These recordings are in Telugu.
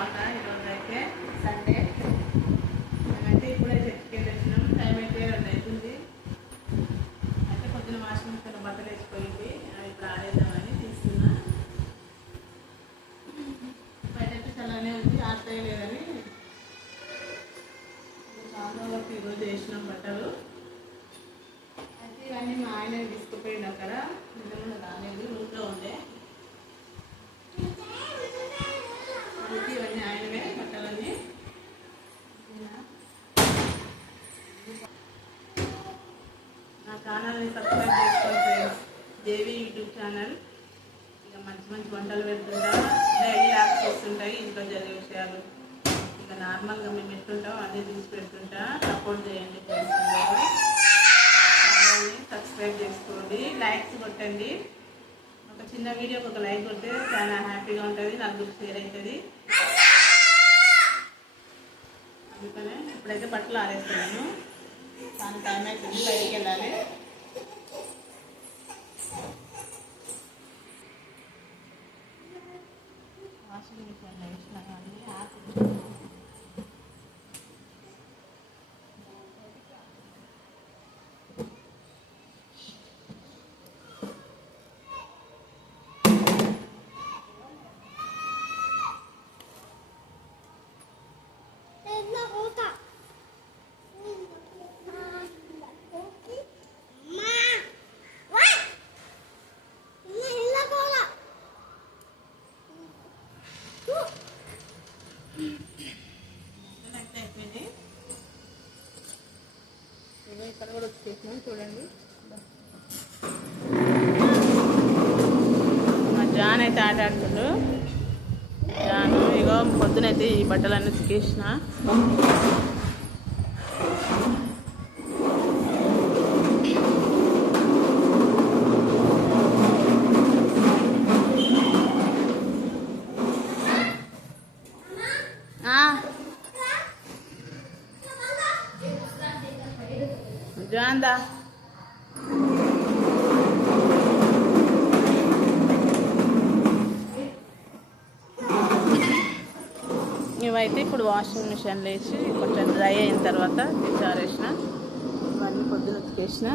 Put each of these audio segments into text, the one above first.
బాగున్నా. ఈరోజు అయితే సండే మేమైతే ఇప్పుడే చర్చికి వెళ్ళేసినాం. టైం అయితే 2 అవుతుంది. అయితే పొద్దున వాషింగ్ మిషన్ బట్టలు వేసిపోయింది. ఇప్పుడు ఆడేద్దామని తీస్తున్నా. బయట అయితే చల్లనే ఉంది, ఆడతాయి లేదని చాలా వరకు ఈరోజు వేసినాం బట్టలు. అయితే ఇవన్నీ మా ఆయన తీసుకుపోయింది. అక్కడ నిజంగా రాలేదు, రూమ్లో ఉండే. ఇవన్నీ ఆయనవే బట్టలన్నీ. నా ఛానల్ని సబ్స్క్రైబ్ చేసుకోండి ఫ్రెండ్స్. JV YouTube channel. ఇక మంచి మంచి వంటలు పెడుతుంటా, డైలీ యాప్స్ వస్తుంటాయి, ఇంట్లో జరిగే విషయాలు. ఇక నార్మల్గా మేము ఎట్టుంటాం అదే తీసి పెడుతుంటా. సపోర్ట్ చేయండి ఫ్రెండ్స్. ఛానల్ని సబ్స్క్రైబ్ చేసుకోండి, లైక్స్ కొట్టండి. ఒక చిన్న వీడియోకి ఒక లైక్ కొడితే చాలా హ్యాపీగా ఉంటుంది, నలుగురికి షేర్ అవుతుంది. అందుకనే ఇప్పుడైతే బట్టలు ఆరేస్తున్నాను. చాలా టైం అవుతుంది, బయటికి వెళ్ళాలి. వాషింగ్ మిషన్లో వేసిన కానీ ఇక్కడ కూడా వచ్చేసినాం చూడండి. మా జాన్ అయితే ఆట ఆడుతుండు. జాను ఇగో పొద్దునైతే ఈ బట్టలన్నీ ఉతికేసిన. జాందా ఇవైతే ఇప్పుడు వాషింగ్ మిషన్ వేసి కొంచెం డ్రై అయిన తర్వాత తీసారేసిన. ఇవన్నీ పొద్దున ఉతికేసిన.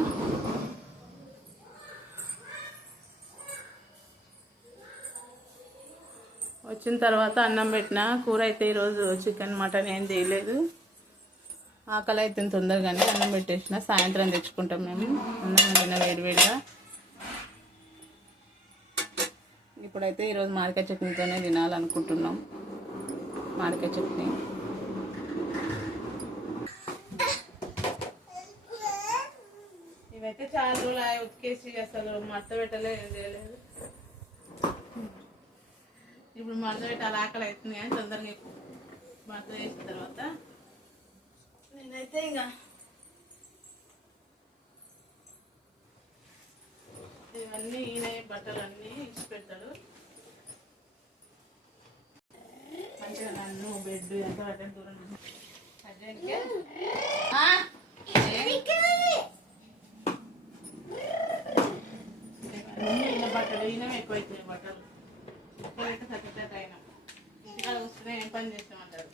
వచ్చిన తర్వాత అన్నం పెట్టిన. కూర అయితే ఈరోజు చికెన్ మటన్ ఏం చేయలేదు. ఆకలి అయితే తొందరగానే అన్నం పెట్టేసిన. సాయంత్రం తెచ్చుకుంటాం మేము అన్నం వండిన వేడివేడిగా. ఇప్పుడైతే ఈరోజు మామిడికాయ చట్నీతోనే తినాలనుకుంటున్నాం. మామిడికాయ చట్నీ ఇవైతే చాలా రోజులు ఉతికేసి అసలు మడత పెట్టలేదు, ఏం చేయలేదు. ఇప్పుడు మడత పెట్టాలి, ఆకలి అవుతుంది కానీ తొందరగా మడత వేసిన తర్వాత నేనైతే ఇక ఇవన్నీ ఈయన బట్టలన్నీ ఇచ్చి పెడతాడు. మంచిగా నన్ను బెడ్ ఎంత పడ్డా దూరం ఈయన బట్టలు ఈయనమే ఎక్కువైతున్నాయి బట్టలు. ఎక్కడైతే సర్టిఫికేట్ అయినా ఇంటికాడ వస్తున్నాయి ఏం పని చేస్తామంటారు.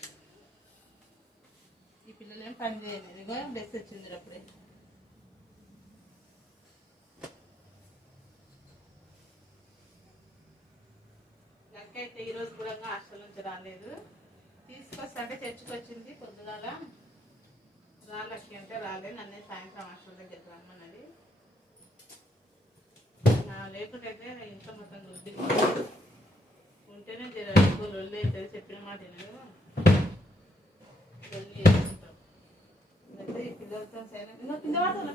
ఈ పిల్లలు ఏం పని చేయలేదు. ఇదిగో బెస్ట్ వచ్చింది అప్పుడే. లెక్క అయితే ఈరోజు కూడా హాస్టల్ నుంచి రాలేదు. తీసుకొస్తే చర్చకొచ్చింది పొద్దుగాల. రాలక్కి అంటే రాలేదు. నన్నే సాయంత్రం హాస్టల్ దగ్గరికి రమ్మన్నది. లేకుంటే ఇంట్లో మొత్తం గుడ్డి ఉంటేనే ఎక్కువ లొల్లి అవుతుంది. చెప్పిన మాట తినదు, లొల్లి చేసుకుంటాం. అయితే ఈ పిల్లలతో సైలెంట్ కింద పడుతున్నా.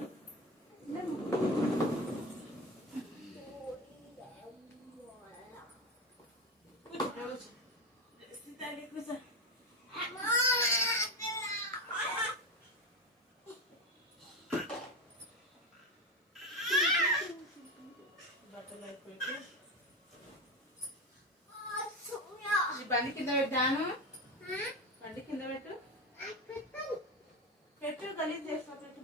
బట్టలు అయిపోయి బండి కింద పెట్టాను. బండి కింద పెట్టు, పెట్టు గలీజ్ చేస్తా పెట్టు.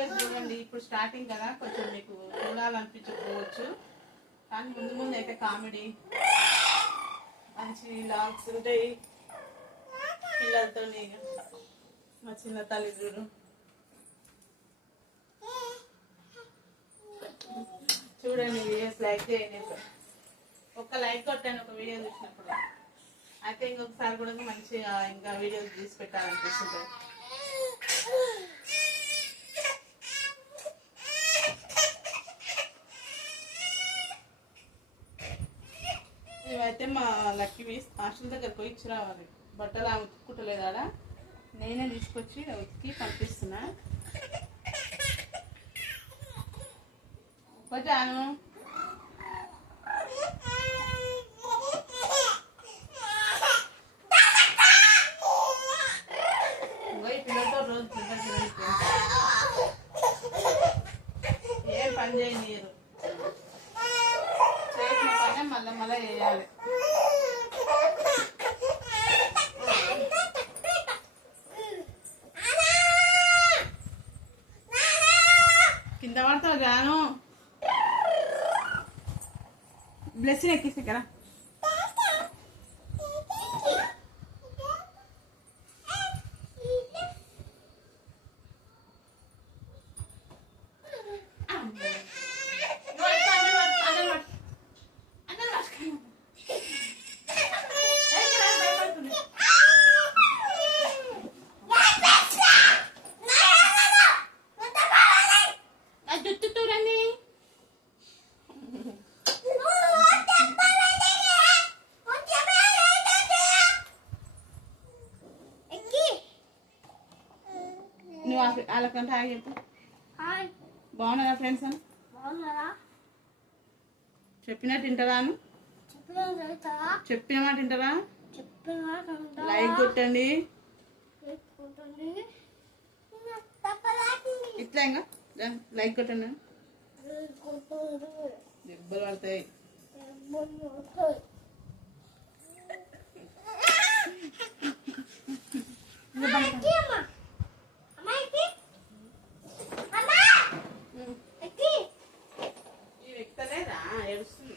వీడియోస్ చూడండి. ఇప్పుడు స్టార్టింగ్ కదా, కొంచెం మీకు చూడాలనిపించకపోవచ్చు, కానీ ముందు ముందు అయితే కామెడీ మంచి లాగ్స్ ఉంటాయి పిల్లలతో. మా చిన్న తల్లిదండ్రులు చూడండి, వీడియోస్ లైక్ చేయండి. ఒక్క లైక్ కొట్టాను ఒక వీడియో చూసినప్పుడు, అయితే ఇంకొకసారి కూడా మంచిగా ఇంకా వీడియోస్ తీసి పెట్టాలనిపిస్తుంది. ఇవైతే మా లక్కీ హాస్టల్ దగ్గర పోయి ఇచ్చి రావాలి. బట్టలు ఆమె ఉతుక్కుంటలేదు ఆడ, నేనే తీసుకొచ్చి ఉతికి పంపిస్తున్నా. వచ్చాను పిల్లలతో రోజు ఏం పని చేయనీయరు, చేసిన పని మళ్ళీ మళ్ళీ చేయాలి. కింద పడతావు జాను, బ్లెస్సింగ్ ఎక్కిస్తే కదా. నువ్వు వాళ్ళకంటే హాయ్ చెప్పు. బాగున్నారా ఫ్రెండ్స్ అని చెప్పినట్టు వింటారా? చెప్పిన మాట వింటారా? లైక్ కొట్టండి. ఇట్లా ఇంకా లైక్ కొట్టండి. దెబ్బలు పడతాయి. ఏడుస్తుంది.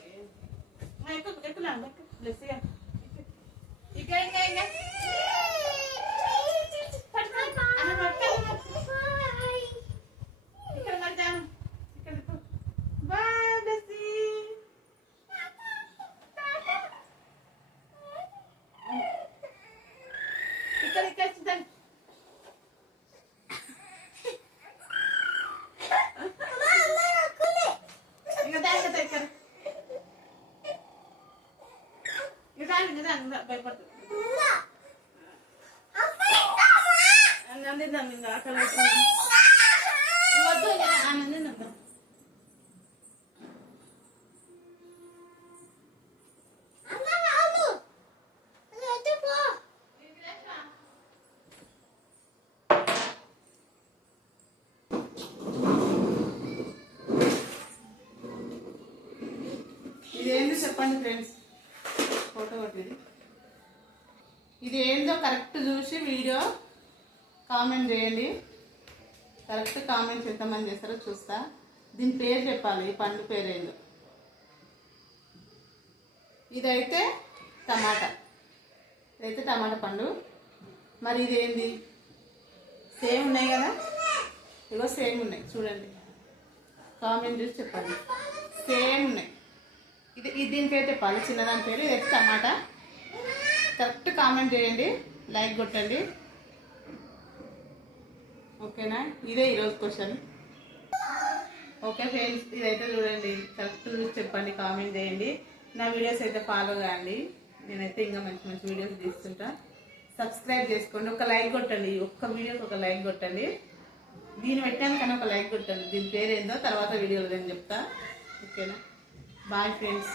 ఇక భయపడుతుంది. అందిద్దాం ఇంకా అక్కడ వద్దు ఆనందిద్దాం. ఇదేంటో చెప్పండి ఫ్రెండ్స్, ఫోటో కొట్టేది. ఇది ఏందో కరెక్ట్ చూసి వీడియో కామెంట్ చేయండి. కరెక్ట్ కామెంట్ ఎంతమంది చేస్తారో చూస్తా. దీని పేరు చెప్పాలి, ఈ పండు పేరు ఏందో. ఇదైతే టమాటా, ఇదైతే టమాటా పండు. మరి ఇదేంది? సేమ్ ఉన్నాయి కదా, ఇగో సేమ్ ఉన్నాయి చూడండి. కామెంట్ చూసి చెప్పండి, సేమ్ ఉన్నాయి. ఇది దీని పేరు చెప్పాలి, చిన్నదాని పేరు. ఇది టమాటా. కరెక్ట్ కామెంట్ చేయండి, లైక్ కొట్టండి. ఓకేనా? ఇదే ఈరోజు క్వశ్చన్. ఓకే ఫ్రెండ్స్, ఇదైతే చూడండి, కరెక్ట్ చెప్పండి, కామెంట్ చేయండి. నా వీడియోస్ అయితే ఫాలో కాండి. నేనైతే ఇంకా మంచి మంచి వీడియోస్ తీస్తుంటా. సబ్స్క్రైబ్ చేసుకోండి. ఒక లైక్ కొట్టండి, ఒక్క వీడియోకి ఒక లైక్ కొట్టండి. దీన్ని పెట్టాను కానీ ఒక లైక్ కొట్టండి. దీని పేరు ఏందో తర్వాత వీడియోలో నేను చెప్తా. ఓకేనా? Bye friends.